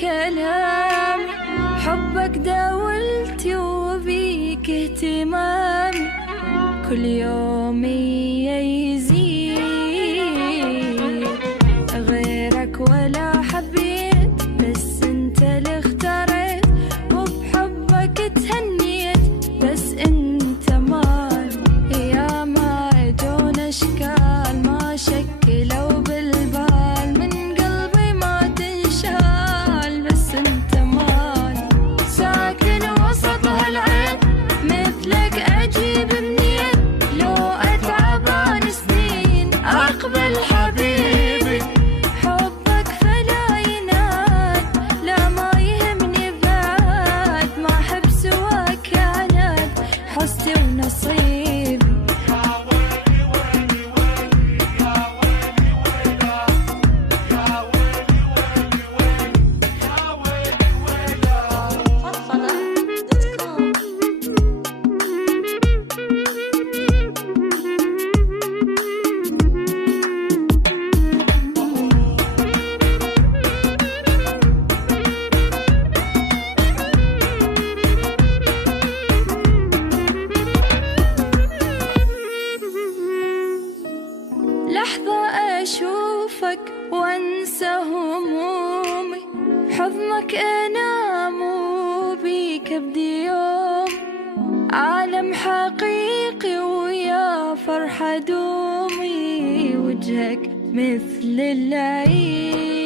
كلامي، حبك داولتي وبيك اهتمامي، كل يوم يزيد غيرك ولا حبيت، بس انت اللي اختاريت، وبحبك تهنيت، بس انت مال يا ما يجون اشكال ما شكلوا بالبال، من قلبي ما تنشال، بس انت مال ساكن وسط هالعين، مثلك اجيب منين، لو اتعب انا سنين اقبل حبيبي، حبك فلا يناد، لا ما يهمني بعد، ما احب سواك عناد، حظي ونصيبي. لحظة أشوفك وأنسى همومي، حضنك أنام وبيك أبدي يوم، عالم حقيقي ويا فرحة دومي، وجهك مثل العيد.